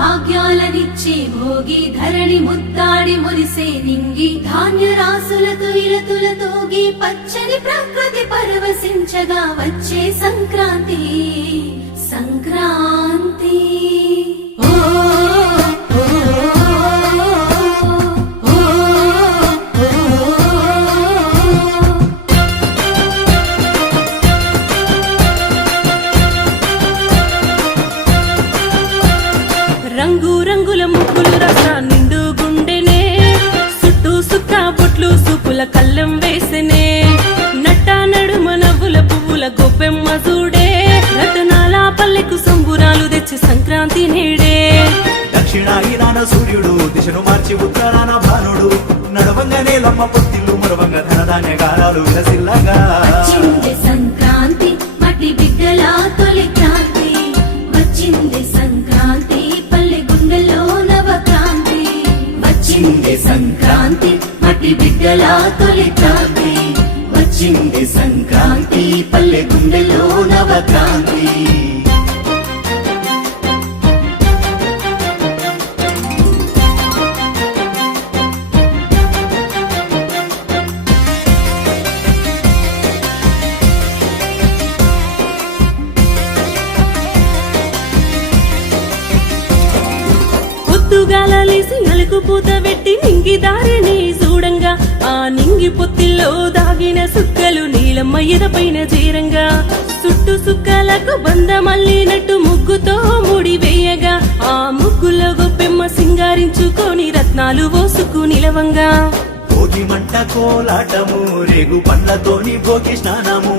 భాగ్యాలనిచ్చే భోగి ధరణి ముద్దాడి మురిసే నింగి ధాన్య రాసులతో ఇలతులతోగి పచ్చని ప్రకృతి పరవశించగా వచ్చే సంక్రాంతి సంక్రాంతి రంగు రంగుల ముగ్గులు రస నిండు గుండెనే చుట్టూ సుక్క బొట్లు సూపుల కళ్ళం వేసెనే నట్ట నడుమ నవ్వుల పువ్వుల గొప్పెమ్మ చూడే రతనాల పల్లెకు సంబురాలు తెచ్చి సంక్రాంతి నేడే దక్షిణాయనాన సూర్యుడు దిశను మార్చి ఉత్తరాన భానుడు నడవంగానే లమ్మ పొత్తిల్లు మరవంగ ధనధాన్య గారాలు విలసిల్లగా వచ్చింది సంక్రాంతి మట్టి బిడ్డల తొలి క్రాంతి వచ్చింది సంక్రాంతి పల్లె గుండెల్లో నవక్రాంతి వచ్చింది సంక్రాంతి మట్టి బిడ్డల తొలి క్రాంతి వచ్చింది సంక్రాంతి పల్లె గుండెల్లో నవక్రాంతి పొద్దుగాలేసి నలుగు పూత పెట్టి నింగి దారిని చూడంగా ఆ నింగి పొత్తిల్లో దాగిన సుక్కలు నీలమ్మ ఎదపైన చేరంగా చుట్టు సుక్కలకు బంద మల్లినట్టు ముగ్గుతో ముడి వేయగా ఆ ముగ్గులో గొప్పెమ్మ సింగారించుకొని రత్నాలు పోసుకు నిలవంగా భోగి మంట కోలాటము రేగు పండ్లతోని భోగి స్నానము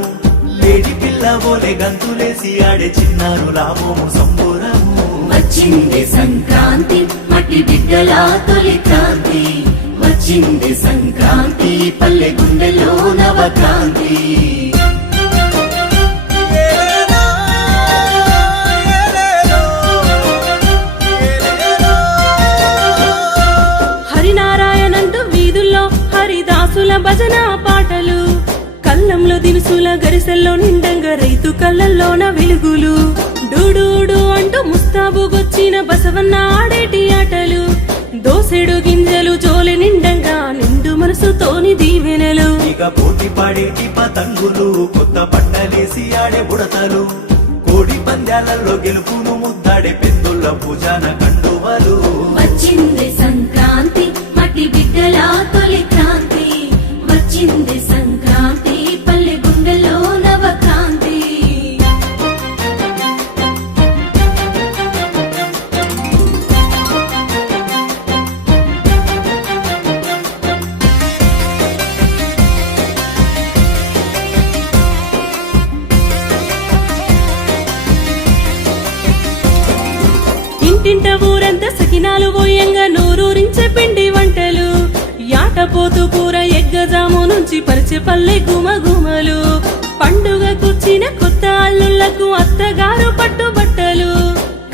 లేడి పిల్ల బోలే గంతులేసి ఆడే చిన్నారు లాభము సంబురము వచ్చింది సంక్రాంతి మట్టి బిడ్డల తొలి క్రాంతి వచ్చింది సంక్రాంతి పల్లె గుండెలో నవక్రాంతి హరినారాయణంటూ వీధుల్లో హరిదాసుల భజన పాటలు కళ్ళంలో దినుసుల గరిసెల్లో నిండంగా రైతు కళ్ళల్లోన వెలుగులు డూడూడు అంటూ ముస్తాబుగొచ్చిన బసవన్న ఆడేటి ఆటలు దోసెడు గింజలు జోలె నిండంగా నిండు మనసుతోని దీవెనలు ఇక పోటీ పాడేటి పతంగులు కొత్త బట్టలేసి ఆడే బుడతలు కోడి పందాలలో గెలుపును ముద్దాడే పెద్దుల పూజాన కండువలు వచ్చింది సంక్రాంతి మట్టి బిడ్డల తొలి క్రాంతి వచ్చింది సంక్రాంతి పల్లె గుండెల్లో నవక్రాంతి ఇంటింట ఊరంతా సకినాలు పోయంగా నోరూరించే పిండి వంటలు యాటపోతు కూర ఎగ్గజాము నుంచి పరిచే పల్లె గుమగుమలు పండుగకొచ్చిన కొత్త అల్లుళ్లకు అత్తగారు పట్టు బట్టలు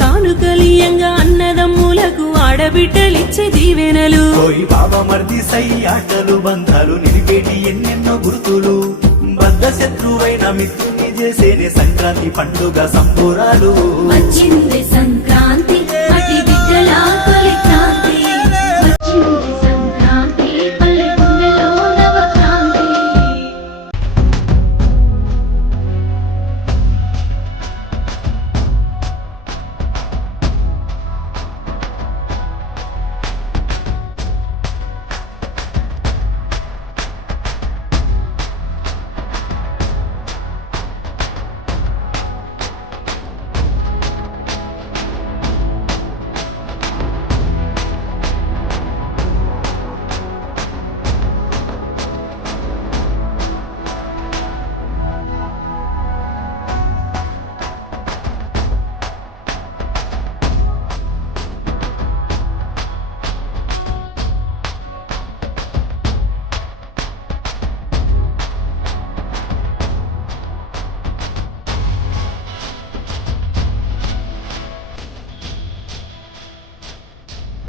కానుకలియంగా అన్నదమ్ములకు ఆడబిడ్డలిచ్చే దీవెనలు పోయి బాబా మర్ది సై ఆటలు బంధాలు నిలిపేటి ఎన్నెన్నో గుర్తులు బద్ద శత్రువైన మిత్రుని చేసేనే సంక్రాంతి పండుగ సంబురాలు వచ్చింది సంక్రాంతి